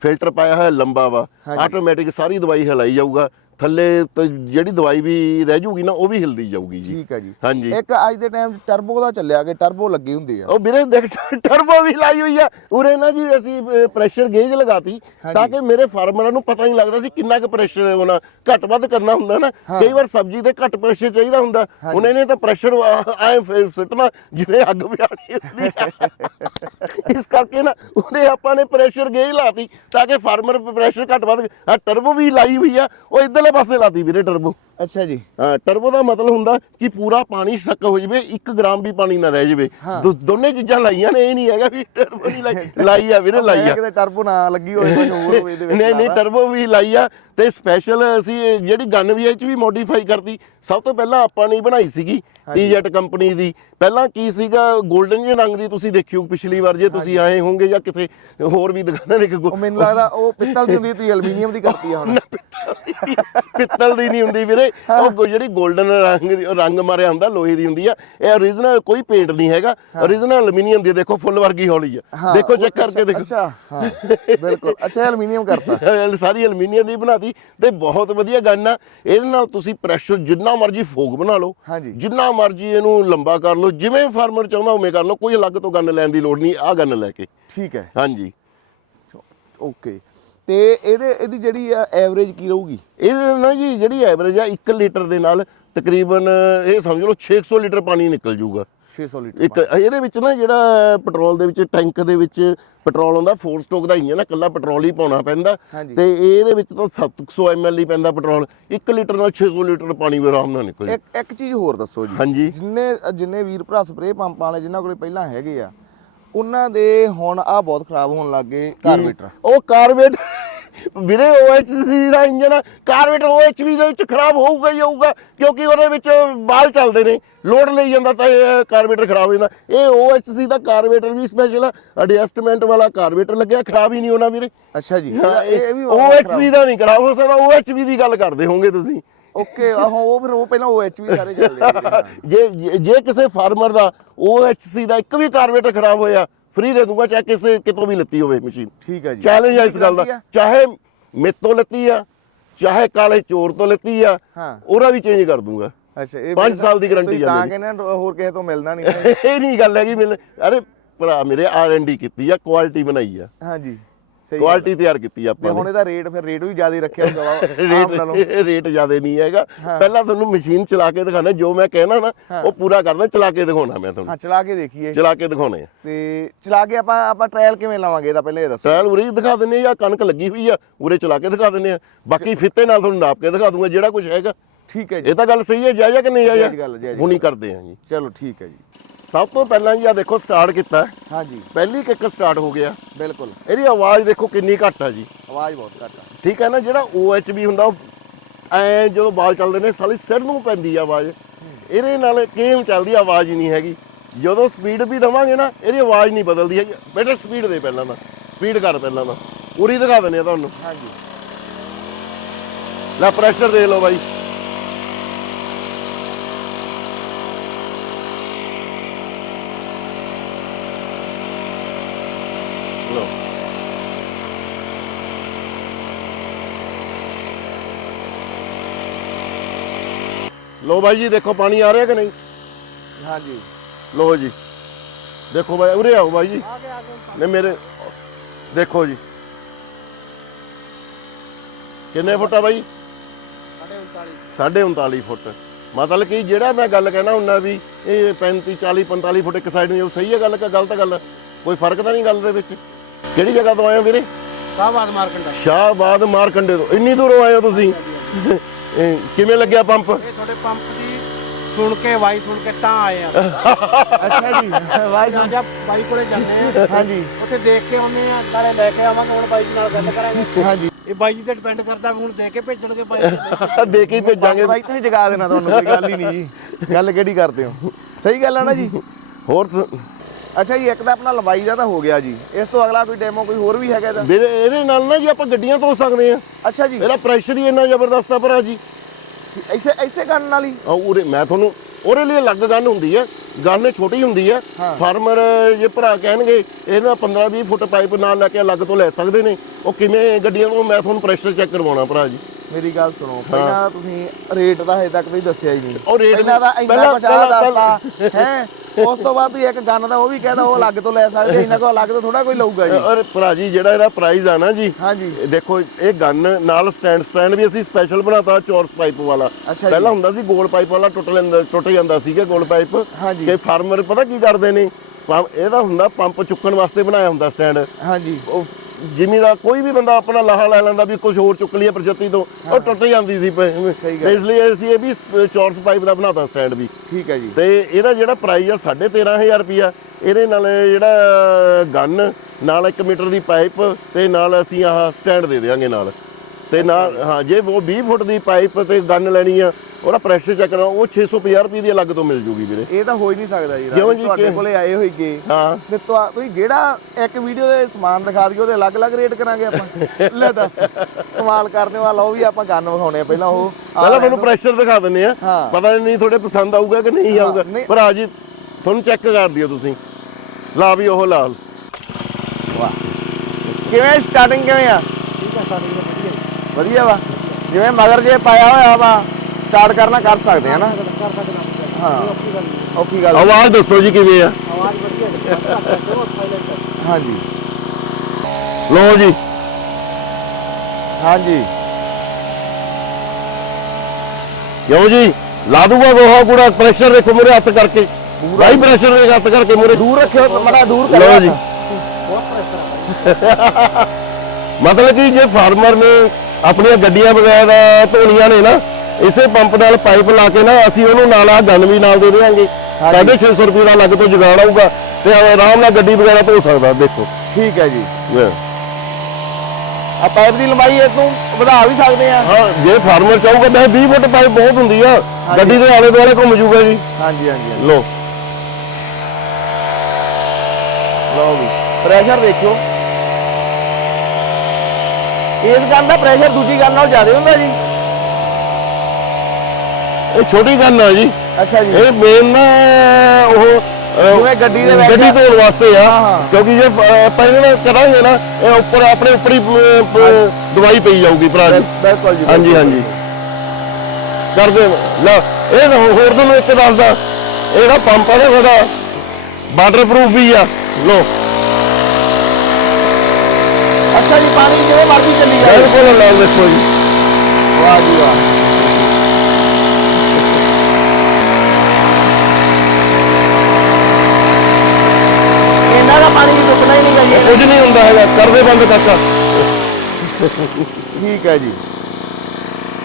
Speaker 2: ਫਿਲਟਰ ਪਾਇਆ ਹੋਇਆ ਲੰਬਾ ਵਾ। ਆਟੋਮੈਟਿਕ ਸਾਰੀ ਦਵਾਈ ਹਲਾਈ ਜਾਊਗਾ ਥੱਲੇ ਤੇ ਜਿਹੜੀ ਦਵਾਈ ਵੀ ਰਹਿ ਜੂਗੀ ਨਾ ਉਹ ਵੀ ਹਿਲਦੀ ਜਾਊਗੀ ਜੀ।
Speaker 1: ਠੀਕ ਹੈ ਜੀ।
Speaker 2: ਹਾਂਜੀ।
Speaker 1: ਇੱਕ ਅੱਜ ਦੇ ਟਾਈਮ ਟਰਬੋ ਦਾ ਚੱਲਿਆ ਕਿ ਟਰਬੋ ਲੱਗੀ ਹੁੰਦੀ ਆ।
Speaker 2: ਉਹ ਵੀਰੇ ਦੇਖ ਟਰਬੋ ਵੀ ਲਾਈ ਹੋਈ ਆ। ਉਰੇ ਨਾ ਜੀ ਅਸੀਂ ਪ੍ਰੈਸ਼ਰ ਗੇਜ ਲਗਾਤੀ ਤਾਂ ਕਿ ਮੇਰੇ ਫਾਰਮਰਾਂ ਨੂੰ ਪਤਾ ਨਹੀਂ ਲੱਗਦਾ ਸੀ ਕਿੰਨਾ ਕੁ ਪ੍ਰੈਸ਼ਰ ਹੋਣਾ ਘੱਟ ਵੱਧ ਕਰਨਾ ਹੁੰਦਾ ਨਾ। ਕਈ ਵਾਰ ਸਬਜ਼ੀ ਤੇ ਘੱਟ ਪ੍ਰੈਸ਼ਰ ਚਾਹੀਦਾ ਹੁੰਦਾ। ਉਹਨੇ ਨੇ ਤਾਂ ਪ੍ਰੈਸ਼ਰ ਐ ਸਿੱਟਣਾ ਜਿਵੇਂ ਅੱਗ ਵਿਆਣੀ ਹੁੰਦੀ ਆ। ਇਸ ਕਰਕੇ ਨਾ ਉਹਨੇ ਆਪਾਂ ਨੇ ਪ੍ਰੈਸ਼ਰ ਗੇਜ ਲਾਤੀ ਤਾਂ ਕਿ ਫਾਰਮਰ ਪ੍ਰੈਸ਼ਰ ਘੱਟ ਵੱਧ ਆ ਟਰਬੋ ਵੀ ਲਾਈ ਹੋਈ ਆ। ਉਹ ਇਧਰਲੇ ਪਾਸੇ ਲਾਤੀ ਵੀਰੇ ਟਰਬੋ
Speaker 1: ਅੱਛਾ ਜੀ।
Speaker 2: ਟਰਬੋ ਦਾ ਮਤਲਬ ਹੁੰਦਾ ਕਿ ਪੂਰਾ ਪਾਣੀ ਸੱਕ ਹੋ ਜਵੇ 1 ਗ੍ਰਾਮ ਵੀ ਪਾਣੀ ਨਾ ਰਹਿ ਜਵੇ। ਦੋਨੇ ਚੀਜ਼ਾਂ ਲਾਈਆਂ ਨੇ ਇਹ ਨਹੀਂ ਹੈਗਾ ਵੀ ਟਰਬੋ ਨਹੀਂ ਲਾਈ ਲਾਈ ਆ ਵੀਰੇ ਲਾਈ ਆ।
Speaker 1: ਕਿਤੇ ਟਰਬੋ ਨਾ ਲੱਗੀ ਹੋਵੇ ਕੁਝ ਹੋਰ ਹੋਵੇ ਇਹਦੇ ਵਿੱਚ
Speaker 2: ਨਹੀਂ ਨਹੀਂ। ਟਰਬੋ ਵੀ ਲਾਈ ਆ ਤੇ ਸਪੈਸ਼ਲ ਅਸੀਂ ਜਿਹੜੀ ਗਨ ਵੀ ਇਹ ਚ ਵੀ ਮੋਡੀਫਾਈ ਕਰਤੀ। ਸਭ ਤੋਂ ਪਹਿਲਾਂ ਆਪਾਂ ਨੇ ਬਣਾਈ ਸੀਗੀ ਟੀਜੈਟ ਕੰਪਨੀ ਦੀ। ਪਹਿਲਾਂ ਕੀ ਸੀਗਾ 골ਡਨ ਜਿਹੇ ਰੰਗ ਦੀ ਤੁਸੀਂ ਦੇਖਿਓ ਪਿਛਲੀ ਵਾਰ ਜੇ ਤੁਸੀਂ ਆਏ ਹੋਵੋਗੇ ਜਾਂ ਕਿਤੇ ਹੋਰ ਵੀ ਦੁਕਾਨਾਂ ਦੇ
Speaker 1: ਉਹ ਮੈਨੂੰ ਲੱਗਦਾ ਉਹ ਪਿੱਤਲ ਦੀ ਹੁੰਦੀ ਤੁਸੀਂ ਐਲੂਮੀਨੀਅਮ ਦੀ ਕਰਤੀ ਆ ਹੁਣ।
Speaker 2: ਪਿੱਤਲ ਦੀ ਨਹੀਂ ਹੁੰਦੀ ਵੀਰੇ। ਉਹ ਜਿਹੜੀ 골ਡਨ ਰੰਗ ਦੀ ਉਹ ਰੰਗ ਮਾਰਿਆ ਹੁੰਦਾ ਲੋਹੇ ਦੀ ਹੁੰਦੀ ਆ ਇਹ origignal ਕੋਈ ਪੇਂਟ ਨਹੀਂ ਹੈਗਾ। origignal ਐਲੂਮੀਨੀਅਮ ਦੀ ਦੇਖੋ ਫੁੱਲ ਵਰਗੀ ਹੌਲੀ ਆ। ਦੇਖੋ ਚੈੱਕ ਕਰਕੇ ਦੇਖੋ।
Speaker 1: ਅੱਛਾ ਹਾਂ ਬਿਲਕੁਲ। ਅੱਛਾ ਐਲੂਮੀਨੀਅਮ ਕਰਤਾ।
Speaker 2: ਸਾਰੀ ਐਲੂਮੀਨੀਅਮ ਦੀ ਬਣਾਤੀ ਤੇ ਬਹੁਤ ਵਧੀਆ ਗਨ ਆ। ਇਹਦੇ ਨਾਲ ਤੁਸੀਂ ਪ੍ਰੈਸ਼ਰ ਜਿੰਨਾ ਮਰਜ਼ੀ ਫੋਗ ਬਣਾ ਲਓ। ਜਿੰਨਾ ਮਰਜ਼ੀ ਇਹਨੂੰ ਲੰਬਾ ਕਰ ਲਓ ਜਿਵੇਂ ਫਾਰਮਰ ਚਾਹੁੰਦਾ ਉਵੇਂ ਕਰ ਲਓ। ਕੋਈ ਅਲੱਗ ਤੋਂ ਗਨ ਲੈਣ ਦੀ ਲੋੜ ਨਹੀਂ ਆ ਗਨ ਲੈ ਕੇ।
Speaker 1: ਠੀਕ ਹੈ।
Speaker 2: ਹਾਂਜੀ।
Speaker 1: ਓਕੇ। ਤੇ ਇਹਦੇ ਇਹਦੀ ਜਿਹੜੀ ਆ ਐਵਰੇਜ ਕੀ ਰਹੂਗੀ?
Speaker 2: ਇਹਦੇ ਨਾਲ ਜੀ ਜਿਹੜੀ ਐਵਰੇਜ ਆ 1 ਲੀਟਰ ਦੇ ਨਾਲ ਤਕਰੀਬਨ ਇਹ ਸਮਝ ਲਓ 600 ਲੀਟਰ ਪਾਣੀ ਨਿਕਲ ਜਾਊਗਾ।
Speaker 1: 600 ਲੀਟਰ
Speaker 2: ਇੱਕ ਇਹਦੇ ਵਿੱਚ ਨਾ ਜਿਹੜਾ ਪੈਟਰੋਲ ਦੇ ਵਿੱਚ ਟੈਂਕ ਦੇ ਵਿੱਚ ਪੈਟਰੋਲ ਹੁੰਦਾ 4 ਸਟੋਕ ਦਾ ਇੰਜਨ ਆ ਕੱਲਾ ਪੈਟਰੋਲ ਹੀ ਪਾਉਣਾ ਪੈਂਦਾ। ਤੇ ਇਹਦੇ ਵਿੱਚ ਤਾਂ 700 ml ਹੀ ਪੈਂਦਾ ਪੈਟਰੋਲ। 1 ਲੀਟਰ ਨਾਲ 600 ਲੀਟਰ ਪਾਣੀ ਵੀ ਆਰਾਮ ਨਾਲ ਨਿਕਲ
Speaker 1: ਇੱਕ ਇੱਕ ਚੀਜ਼ ਹੋਰ ਦੱਸੋ ਜੀ।
Speaker 2: ਹਾਂਜੀ।
Speaker 1: ਜਿੰਨੇ ਜਿੰਨੇ ਵੀਰ ਭਰਾ ਸਪਰੇਅ ਪੰਪ ਵਾਲੇ ਜਿਨ੍ਹਾਂ ਕੋਲੇ ਪਹਿਲਾਂ ਹੈਗੇ ਆ ਉਹਨਾਂ ਦੇ ਹੁਣ ਆ ਬਹੁਤ ਖਰਾਬ ਹੋਣ ਲੱਗ ਗਏ ਕਾਰਬੇਟਰ
Speaker 2: ਉਹ ਕਾਰਬੇਟ ਵੀਰੇ OHC ਦਾ ਇੰਜਨ ਕਾਰਬੇਟ OHV ਦੇ ਵਿੱਚ ਖਰਾਬ ਹੋਊਗਾ ਹੀ ਹੋਊਗਾ ਕਿਉਂਕਿ ਉਹਦੇ ਵਿੱਚ ਬਾਲ ਚੱਲਦੇ ਨੇ ਲੋਡ ਲਈ ਜਾਂਦਾ ਤਾਂ ਇਹ ਕਾਰਬੇਟਰ ਖਰਾਬ ਹੋ ਜਾਂਦਾ। ਇਹ OHC ਦਾ ਕਾਰਬੇਟਰ ਵੀ ਸਪੈਸ਼ਲ ਐਡਜਸਟਮੈਂਟ ਵਾਲਾ ਕਾਰਬੇਟਰ ਲੱਗਿਆ ਖਰਾਬ ਹੀ ਨਹੀਂ ਹੋਣਾ ਵੀਰੇ।
Speaker 1: ਅੱਛਾ ਜੀ। ਇਹ ਵੀ
Speaker 2: OHC ਦਾ ਨਹੀਂ ਖਰਾਬ ਹੋ ਸਕਦਾ OHV ਦੀ ਗੱਲ ਕਰਦੇ ਹੋਵੋਗੇ ਤੁਸੀਂ।
Speaker 1: ਓਕੇ ਆਹੋ ਉਹ ਫਿਰ ਉਹ ਪਹਿਲਾਂ ਐਚਵੀ ਸਾਰੇ ਚੱਲਦੇ।
Speaker 2: ਜੇ ਜੇ- ਜੇ ਕਿਸੇ ਫਾਰਮਰ ਦਾ OHC ਦਾ ਇੱਕ ਵੀ ਕਾਰਬੇਟਰ ਖਰਾਬ ਹੋਇਆ ਫ੍ਰੀ ਦੇ ਦੂੰਗਾ ਚਾਹੇ ਕਿਸੇ ਕਿਤੋਂ ਵੀ ਲੱਤੀ ਹੋਵੇ ਮਸ਼ੀਨ।
Speaker 1: ਠੀਕ ਹੈ ਜੀ।
Speaker 2: ਚੈਲੰਜ ਆ ਇਸ ਗੱਲ ਦਾ।
Speaker 1: ਆ?
Speaker 2: ਚਾਹੇ ਮੇਤੋਂ ਲੱਤੀ ਆ ਚਾਹੇ ਕਾਲੇ ਚੋਰ ਤੋਂ ਲੱਤੀ ਆ
Speaker 1: ਹਾਂ।
Speaker 2: ਉਹਦਾ ਵੀ ਚੇਂਜ ਕਰ ਦੂੰਗਾ।
Speaker 1: ਅੱਛਾ ਇਹ
Speaker 2: ਪੰਜ
Speaker 1: ਫਿਰ
Speaker 2: ਸਾਲ ਦੀ guarantee
Speaker 1: ਤੁਸੀਂ ਤਾਂ ਕਹਿੰਦੇ ਆ, ਹੋਰ ਕਿਸੇ ਤੋਂ ਮਿਲਣਾ ਨਹੀਂ।
Speaker 2: ਇਹ ਨਹੀਂ ਗੱਲ ਹੈਗੀ ਮਿਲ ਅਰੇ ਭਰਾ ਮੇਰੇ ਆਰ&ਡੀ ਕੀਤੀ ਆ ਕੁਆਲਿਟੀ ਬਣਾਈ ਆ।
Speaker 1: ਹਾਂਜੀ। ਸਹੀ।
Speaker 2: ਕੁਆਲਿਟੀ ਤਿਆਰ ਕੀਤੀ
Speaker 1: ਤੇ
Speaker 2: ਆਪਾਂ
Speaker 1: ਹੁਣ
Speaker 2: ਨੇ।
Speaker 1: ਇਹਦਾ ਰੇਟ ਫਿਰ ਰੇਟ ਵੀ ਜ਼ਿਆਦਾ ਹੀ ਰੱਖਿਆ ਹੁੰਦਾ ਵਾ ਆਮ ਨਾਲੋਂ।
Speaker 2: ਰੇਟ ਰੇਟ ਜ਼ਿਆਦਾ ਨਹੀਂ ਹੈਗਾ। ਪਹਿਲਾਂ ਤੁਹਾਨੂੰ ਮਸ਼ੀਨ ਚਲਾ ਕੇ ਦਿਖਾਣਾ ਜੋ ਮੈਂ ਕਹਿਣਾ ਨਾ ਉਹ ਪੂਰਾ ਕਰਨਾ ਚਲਾ ਕੇ ਦਿਖਾਉਣਾ ਮੈਂ ਤੁਹਾਨੂੰ।
Speaker 1: ਹਾਂ ਚਲਾ ਕੇ ਦੇਖੀਏ।
Speaker 2: ਚਲਾ ਕੇ ਦਿਖਾਉਣੇ ਆ।
Speaker 1: ਤੇ ਚਲਾ ਕੇ ਆਪਾਂ ਆਪਾਂ ਟ੍ਰਾਇਲ ਕਿਵੇਂ ਲਾਵਾਂਗੇ ਇਹਦਾ ਪਹਿਲੇ ਇਹ ਦੱਸੋ।
Speaker 2: ਸੈਲ ਉਰੇ ਹੀ ਦਿਖਾ ਦਿੰਨੇ ਆ ਕਣਕ ਲੱਗੀ ਹੋਈ ਆ ਉਰੇ ਚਲਾ ਕੇ ਦਿਖਾ ਦਿੰਨੇ ਆ। ਬਾਕੀ ਫਿੱਤੇ ਨਾਲ ਤੁਹਾਨੂੰ ਨਾਪ ਕੇ ਦਿਖਾ ਦੂੰਗਾ ਜਿਹੜਾ ਕੁਝ ਹੈਗਾ।
Speaker 1: ਠੀਕ ਹੈ ਜੀ।
Speaker 2: ਇਹ ਤਾਂ ਗੱਲ ਸਹੀ ਹੈ ਜਾਇਜ਼ ਆ ਕਿ ਨਹੀਂ
Speaker 1: ਜਾਇਜ਼
Speaker 2: ਜਾਇਜ਼
Speaker 1: ਗੱਲ, ਜਾਇਜ਼
Speaker 2: ਹੁਣੀ ਕਰਦੇ ਆ ਜੀ।
Speaker 1: ਚਲੋ ਠੀਕ ਹੈ ਜੀ।
Speaker 2: ਸਭ ਤੋਂ ਪਹਿਲਾਂ ਜੀ ਆ ਦੇਖੋ ਸਟਾਰਟ ਕੀਤਾ
Speaker 1: ਹਾਂਜੀ।
Speaker 2: ਪਹਿਲੀ ਕਿੱਕ ਸਟਾਰਟ ਹੋ ਗਿਆ।
Speaker 1: ਬਿਲਕੁਲ।
Speaker 2: ਇਹਦੀ ਆਵਾਜ਼ ਦੇਖੋ ਕਿੰਨੀ ਘੱਟ ਆ ਜੀ।
Speaker 1: ਆਵਾਜ਼ ਬਹੁਤ ਘੱਟ ਆ।
Speaker 2: ਠੀਕ ਹੈ ਨਾ ਜਿਹੜਾ OHB ਹੁੰਦਾ ਉਹ ਐ ਜਦੋਂ ਬਾਲ ਚੱਲਦੇ ਨੇ ਸਾਲੀ ਸਿਰ ਨੂੰ ਪੈਂਦੀ ਆ ਆਵਾਜ਼। ਇਹਦੇ ਨਾਲ ਕਿਵੇਂ ਚੱਲਦੀ ਆ, ਆਵਾਜ਼ ਹੀ ਨਹੀਂ ਹੈਗੀ। ਜਦੋਂ ਸਪੀਡ ਵੀ ਦਵਾਂਗੇ ਨਾ ਇਹਦੀ ਆਵਾਜ਼ ਨਹੀਂ ਬਦਲਦੀ ਹੈਗੀ। ਬੇਟਾ ਸਪੀਡ ਦੇ ਪਹਿਲਾਂ ਤਾਂ ਸਪੀਡ ਕਰ ਪਹਿਲਾਂ ਤਾਂ ਪੂਰੀ ਦਿਖਾ ਦਿੰਦੇ ਆ ਤੁਹਾਨੂੰ।
Speaker 1: ਹਾਂਜੀ।
Speaker 2: ਲੈ ਪ੍ਰੈਸ਼ਰ ਦੇ ਲਓ ਬਾਈ ਲਓ ਲੋ ਬਾਈ ਜੀ ਦੇਖੋ ਪਾਣੀ ਆ ਰਿਹਾ ਕਿ ਨਹੀਂ?
Speaker 1: ਹਾਂਜੀ।
Speaker 2: ਲੋ ਜੀ। ਦੇਖੋ ਬਾਈ ਉਰੇ ਆਓ ਬਾਈ ਜੀ। ਨੇ ਮੇਰੇ ਦੇਖੋ ਜੀ। ਕਿੰਨੇ ਫੁੱਟ ਆ ਬਾਈ?
Speaker 3: ਸਾਡੇ 39
Speaker 2: ਸਾਢੇ 39 ਫੁੱਟ। ਮਤਲਬ ਕਿ ਜਿਹੜਾ ਮੈਂ ਗੱਲ ਕਹਿਣਾ ਹੁੰਦਾ ਵੀ ਇਹ 35 40 45 ਫੁੱਟ ਇੱਕ ਸਾਈਡ ਨੂੰ ਸਹੀ ਹੈ ਗੱਲ ਕਿ ਗਲਤ ਗੱਲ? ਕੋਈ ਫ਼ਰਕ ਤਾਂ ਨਹੀਂ ਗੱਲ ਦੇ ਵਿੱਚ? ਕਿਹੜੀ ਜਗ੍ਹਾ ਤੋਂ ਆਏ ਹੋ ਵੀਰੇ?
Speaker 3: ਸਾਹਬਾਦ ਮਾਰਕੰਡਾ।
Speaker 2: ਸ਼ਾਹਬਾਦ ਮਾਰਕੰਡੇ ਤੋਂ। ਇੰਨੀ ਦੂਰੋਂ ਆਏ ਹੋ ਤੁਸੀਂ? ਇਹ ਕਿਵੇਂ ਲੱਗਿਆ ਪੰਪ?
Speaker 3: ਇਹ ਤੁਹਾਡੇ ਪੰਪ ਦੀ ਸੁਣ ਕੇ ਵਾਈ ਸੁਣ ਕੇ ਤਾਂ ਆਏ ਆ।
Speaker 1: ਅੱਛਾ ਜੀ। ਵਾਹ
Speaker 3: ਜਾਂ ਜਾਂ ਬਾਈ ਕੋਲੇ ਜਾਂਦੇ ਆ।
Speaker 1: ਹਾਂਜੀ।
Speaker 3: ਉੱਥੇ ਦੇਖ ਕੇ ਆਉਂਦੇ ਆ ਨਾਲੇ ਲੈ ਕੇ ਆਵਾਂਗੇ ਹੁਣ ਬਾਈ ਜੀ ਨਾਲ ਗੱਲ ਕਰਾਂਗੇ।
Speaker 1: ਹਾਂਜੀ।
Speaker 3: ਇਹ ਬਾਈ ਜੀ ਤੇ ਡਿਪੈਂਡ ਕਰਦਾ ਹੁਣ ਦੇ ਕੇ ਭੇਜਣਗੇ ਬਾਈ
Speaker 2: ਦੇ ਕੇ ਹੀ ਭੇਜਾਂਗੇ।
Speaker 1: ਬਾਈ ਤਾਂ ਹੀ ਜਗਾ ਦੇਣਾ ਤੁਹਾਨੂੰ ਕੋਈ ਗੱਲ ਹੀ ਨਹੀਂ ਜੀ। ਗੱਲ ਕਿਹੜੀ ਕਰਦੇ ਹੋ? ਸਹੀ ਗੱਲ ਆ ਨਾ ਜੀ?
Speaker 2: ਹੋਰ
Speaker 1: ਅੱਛਾ ਜੀ ਇੱਕ ਤਾਂ ਆਪਣਾ ਲੰਬਾਈ ਦਾ ਤਾਂ ਹੋ ਗਿਆ ਜੀ। ਇਸ ਤੋਂ ਅਗਲਾ ਕੋਈ ਡੈਮੋ ਕੋਈ ਹੋਰ ਵੀ ਹੈਗਾ ਇਹਦਾ?
Speaker 2: ਵੀਰੇ ਇਹਦੇ ਨਾਲ ਨਾ ਜੀ ਆਪਾਂ ਗੱਡੀਆਂ ਧੋ ਸਕਦੇ ਆ
Speaker 1: ਅੱਛਾ ਜੀ।
Speaker 2: ਇਹਦਾ ਪ੍ਰੈਸ਼ਰ ਹੀ ਇੰਨਾ ਜ਼ਬਰਦਸਤ ਆ ਭਰਾ ਜੀ।
Speaker 1: ਐਸੇ ਐਸੇ ਕਰਨ ਨਾਲ ਹੀ?
Speaker 2: ਉਰੇ ਮੈਂ ਤੁਹਾਨੂੰ ਉਹਦੇ ਲਈ ਅਲੱਗ ਗਨ ਹੁੰਦੀ ਹੈ ਗਨ ਛੋਟੀ ਹੁੰਦੀ ਹੈ। ਫਾਰਮਰ ਜੇ ਭਰਾ ਕਹਿਣਗੇ ਇਹਨਾਂ 15 20 ਫੁੱਟ ਪਾਈਪ ਨਾਲ ਲੈ ਕੇ ਅਲੱਗ ਤੋਂ ਲੈ ਸਕਦੇ ਨੇ। ਉਹ ਕਿਵੇਂ ਗੱਡੀਆਂ ਤੋਂ ਮੈਂ ਤੁਹਾਨੂੰ ਪ੍ਰੈਸ਼ਰ ਚੈੱਕ ਕਰਵਾਉਣਾ ਭਰਾ ਜੀ।
Speaker 1: ਮੇਰੀ ਗੱਲ ਸੁਣੋ ਪਹਿਲਾਂ ਤੁਸੀਂ ਰੇਟ ਦਾ ਹਜੇ ਤੱਕ ਤੁਸੀਂ ਦੱਸਿਆ ਹੀ ਨਹੀਂ।
Speaker 2: ਉਹ rate
Speaker 1: ਪਹਿਲਾਂ ਤਾਂ ਇੰਨਾ ਦੱਸਤਾ ਹੈ? ਉਸ ਤੋਂ ਬਾਅਦ ਤੁਸੀਂ ਇੱਕ ਗਨ ਦਾ ਉਹ ਵੀ ਕਹਿੰਦਾ ਉਹ ਅਲੱਗ ਤੋਂ ਲੈ ਸਕਦੇ ਇਹਨਾਂ ਕੋਲ ਅਲੱਗ ਤੋਂ ਥੋੜਾ ਕੋਈ ਲਊਗਾ ਜੀ।
Speaker 2: ਔਰ ਭਰਾ ਜੀ ਜਿਹੜਾ ਇਹਦਾ ਪ੍ਰਾਈਸ ਆ ਨਾ ਜੀ
Speaker 1: ਹਾਂਜੀ।
Speaker 2: ਦੇਖੋ ਇਹ ਗਨ ਨਾਲ ਸਟੈਂਡ ਸਟੈਂਡ ਵੀ ਅਸੀਂ ਸਪੈਸ਼ਲ ਬਣਾਤਾ ਚੌਰਸ ਪਾਈਪ ਵਾਲਾ। ਪਹਿਲਾਂ ਹੁੰਦਾ ਸੀ ਗੋਲ ਪਾਈਪ ਵਾਲਾ ਟੁੱਟ ਲੈਂਦਾ ਟੁੱਟ ਜਾਂਦਾ ਸੀਗਾ ਗੋਲ ਪਾਈਪ। ਕਿ ਫਾਰਮਰ ਪਤਾ ਕੀ ਕਰਦੇ ਨੇ? ਇਹਦਾ ਹੁੰਦਾ ਪੰਪ ਚੁੱਕਣ ਵਾਸਤੇ ਬਣਾਇਆ ਹੁੰਦਾ ਸਟੈਂਡ
Speaker 1: ਹਾਂਜੀ।
Speaker 2: ਉਹ ਜ਼ਿਮੀਦਾਰ ਕੋਈ ਵੀ ਬੰਦਾ ਆਪਣਾ ਲਾਹਾ ਲੈ ਲੈਂਦਾ ਵੀ ਕੁਝ ਹੋਰ ਚੁੱਕ ਲਈਏ ਪ੍ਰਜਤੀ ਤੋਂ ਉਹ ਟੁੱਟ ਜਾਂਦੀ ਸੀ ਇਸ ਲਈ ਅਸੀਂ ਇਹ ਵੀ ਚੌਰਸ ਪਾਈਪ ਦਾ ਬਣਾਤਾ ਸਟੈਂਡ ਵੀ।
Speaker 1: ਠੀਕ ਹੈ ਜੀ।
Speaker 2: ਤੇ ਇਹਦਾ ਜਿਹੜਾ ਪ੍ਰਾਈਸ ਆ 13500 ਰੁਪਿਆ ਇਹਦੇ ਨਾਲ ਜਿਹੜਾ ਗਨ ਨਾਲ 1 ਮੀਟਰ ਦੀ ਪਾਈਪ ਤੇ ਨਾਲ ਅਸੀਂ ਆਹ ਸਟੈਂਡ ਦੇ ਦੇਵਾਂਗੇ ਨਾਲ। ਤੇ ਨਾਲ ਹਾਂ ਜੇ ਉਹ 20 ਫੁੱਟ ਦੀ ਪਾਈਪ ਤੇ ਗਨ ਲੈਣੀ ਆ ਉਹਦਾ ਪ੍ਰੈਸ਼ਰ ਚੈੱਕ ਕਰਾਉਣਾ ਉਹ 650 ਰੁਪਏ ਦੀ ਅਲੱਗ ਤੋਂ ਮਿਲ ਜੂਗੀ ਵੀਰੇ।
Speaker 1: ਇਹ ਤਾਂ ਹੋ ਹੀ ਨਹੀਂ ਸਕਦਾ ਜੀ
Speaker 2: ਕਿਉਂ ਜੀ,
Speaker 1: ਤੁਹਾਡੇ ਕੋਲੇ ਆਏ ਹੋਈਗੇ
Speaker 2: ਹਾਂ।
Speaker 1: ਤੇ ਤੁਸੀਂ ਜਿਹੜਾ ਇੱਕ ਵੀਡੀਓ ਦੇ ਸਮਾਨ ਦਿਖਾ ਦਿਓ ਉਹਦੇ ਅਲੱਗ-ਅਲੱਗ ਰੇਟ ਕਰਾਂਗੇ ਆਪਾਂ। ਲੈ ਦੱਸ ਕਮਾਲ ਕਰਦੇ ਹੋ ਆ ਲਓ ਵੀ ਆਪਾਂ ਗਨ ਵਿਖਾਉਣੇ ਆ ਪਹਿਲਾਂ ਉਹ। ਆ
Speaker 2: ਪਹਿਲਾਂ ਤੁਹਾਨੂੰ। ਪ੍ਰੈਸ਼ਰ ਦਿਖਾ ਦਿੰਨੇ ਆ। ਪਤਾ ਨਹੀਂ ਤੁਹਾਡੇ ਪਸੰਦ ਆਊਗਾ ਕਿ ਨਹੀਂ ਆਊਗਾ।
Speaker 1: ਨਹੀਂ।
Speaker 2: ਭਰਾ ਜੀ ਤੁਹਾਨੂੰ ਚੈੱਕ ਕਰ ਦਿਓ ਤੁਸੀਂ। ਲਾ ਵੀ ਉਹ ਲਾਲ।
Speaker 1: ਵਾਹ। ਕਿਵੇਂ ਸਟਾਰਟਿੰਗ ਕਿਵੇਂ ਆ?
Speaker 3: ਠੀਕ ਸਾਡੇ ਕੋਲ ਵਧੀਆ ਜੀ।
Speaker 1: ਵਧੀਆ ਵਾ। ਜਿਵੇਂ ਮਗਰ ਜੇ ਪਾਇਆ ਹੋਇਆ ਵਾ ਸਟਾਰਟ ਕਰਨਾ ਕਰ ਸਕਦੇ ਆ ਨਾ।
Speaker 3: ਕਰ ਸਕਦਾ ਆਪਾਂ
Speaker 1: ਹਾਂ।
Speaker 3: ਕੋਈ ਔਖੀ ਗੱਲ ਨਹੀਂ।
Speaker 1: ਔਖੀ ਗੱਲ
Speaker 2: ਆਵਾਜ਼ ਦੱਸੋ ਜੀ ਕਿਵੇਂ ਆ?
Speaker 3: ਆਵਾਜ਼ ਵਧੀਆ ਹੈ ਸਾਇਲੈਂਟ ਹੈ
Speaker 1: ਹਾਂਜੀ।
Speaker 2: ਲਓ ਜੀ।
Speaker 1: ਹਾਂਜੀ।
Speaker 2: ਕਿਉਂ ਜੀ ਲਾ ਦੂਗਾ ਗੋਹਾ ਪੂਰਾ ਪ੍ਰੈਸ਼ਰ ਦੇਖੋ ਮੇਰੇ ਹੱਥ ਕਰਕੇ। ਬਾਈ ਪ੍ਰੈਸ਼ਰ ਦੇ ਹੱਥ ਕਰਕੇ ਮੂਰੇ।
Speaker 1: ਦੂਰ ਰੱਖਿਓ ਮੜਾ ਦੂਰ
Speaker 2: ਲਓ
Speaker 1: ਕਰੋ
Speaker 2: ਜੀ
Speaker 3: ਬਹੁਤ ਪ੍ਰੈਸ਼ਰ ਹੈ
Speaker 2: ਮਤਲਬ ਕਿ ਜੇ ਫਾਰਮਰ ਨੇ ਆਪਣੀਆਂ ਗੱਡੀਆਂ ਵਗੈਰਾ ਧੋਣੀਆਂ ਨੇ ਨਾ ਇਸੇ ਪੰਪ ਨਾਲ ਪਾਈਪ ਲਾ ਕੇ ਨਾ ਅਸੀਂ ਉਹਨੂੰ ਨਾਲ ਆ ਗਨ ਵੀ ਨਾਲ ਦੇ ਦੇਵਾਂਗੇ।
Speaker 1: ਹਾਂਜੀ।
Speaker 2: 650 ਰੁਪਏ ਦਾ ਲੱਗ ਤੋਂ ਜੁਗਾੜ ਆਊਗਾ ਤੇ ਆਰਾਮ ਨਾਲ ਗੱਡੀ ਵਗੈਰਾ ਧੋ ਸਕਦਾ ਦੇਖੋ।
Speaker 1: ਠੀਕ ਹੈ ਜੀ। ਆ ਪਾਈਪ ਦੀ ਲੰਬਾਈ ਇਹ ਤੋਂ ਵਧਾ ਵੀ ਸਕਦੇ ਆ।
Speaker 2: ਹਾਂ ਜੇ ਫਾਰਮਰ ਚਾਹੂਗਾ ਮੈਂ 20 ਫੁੱਟ ਪਾਈਪ ਬਹੁਤ ਹੁੰਦੀ ਆ। ਗੱਡੀ ਦੇ ਆਲੇ ਦੁਆਲੇ ਘੁੰਮ ਜੂਗਾ ਜੀ।
Speaker 1: ਹਾਂਜੀ ਹਾਂਜੀ ਹਾਂਜੀ।
Speaker 2: ਲੋ
Speaker 1: ਲਓ ਵੀ ਪ੍ਰੈਸ਼ਰ ਦੇਖਿਓ। ਇਸ ਗਨ ਦਾ ਪ੍ਰੈਸ਼ਰ ਦੂਜੀ ਗਨ ਨਾਲ ਜ਼ਿਆਦਾ ਹੁੰਦਾ ਜੀ।
Speaker 2: ਇਹ ਛੋਟੀ ਗੱਲ ਆ ਜੀ।
Speaker 1: ਅੱਛਾ ਜੀ।
Speaker 2: ਇਹ ਮੇਨ ਨਾ ਉਹ
Speaker 1: ਜਿਵੇਂ ਗੱਡੀ ਦੇ ਵਿੱਚ-
Speaker 2: ਗੱਡੀ ਧੋਣ ਵਾਸਤੇ ਆ। ਕਿਉਂਕਿ ਜੇ ਇਹਨਾਂ ਕਰਾਂਗੇ ਨਾ ਇਹ ਉੱਪਰ ਆਪਣੇ ਉੱਪਰ ਹੀ ਦਵਾਈ ਪਈ ਜਾਊਗੀ ਭਰਾ ਜੀ।
Speaker 1: ਬਿਲਕੁਲ ਜੀ
Speaker 2: ਹਾਂਜੀ। ਹਾਂਜੀ। ਕਰਦੇ ਲੈ ਇਹ ਨਾ ਹੋਰ ਤੁਹਾਨੂੰ ਇੱਕ ਦੱਸਦਾ। ਇਹ ਜਿਹੜਾ ਪੰਪ ਆ ਨਾ ਸਾਡਾ ਵਾਟਰਪ੍ਰੂਫ ਵੀ ਆ। ਲੋ
Speaker 1: ਅੱਛਾ ਜੀ ਪਾਣੀ ਜਿਵੇਂ ਮਰਜ਼ੀ ਚੱਲੀ ਜਾਵੇ।
Speaker 2: ਬਿਲਕੁਲ ਲਾਲ ਦੇਖੋ ਜੀ।
Speaker 1: ਵਾਹ ਜੀ ਵਾਹ। ਇਹਨਾਂ ਦਾ ਪਾਣੀ ਰੁਕਣਾ ਹੀ ਨਹੀਂ ਗਾ ਜੀ।
Speaker 2: ਕੁਝ ਨਹੀਂ ਹੁੰਦਾ ਹੈਗਾ ਕਰਦੇ ਬੰਦ ਕਾਕਾ
Speaker 1: ਠੀਕ ਹੈ ਜੀ।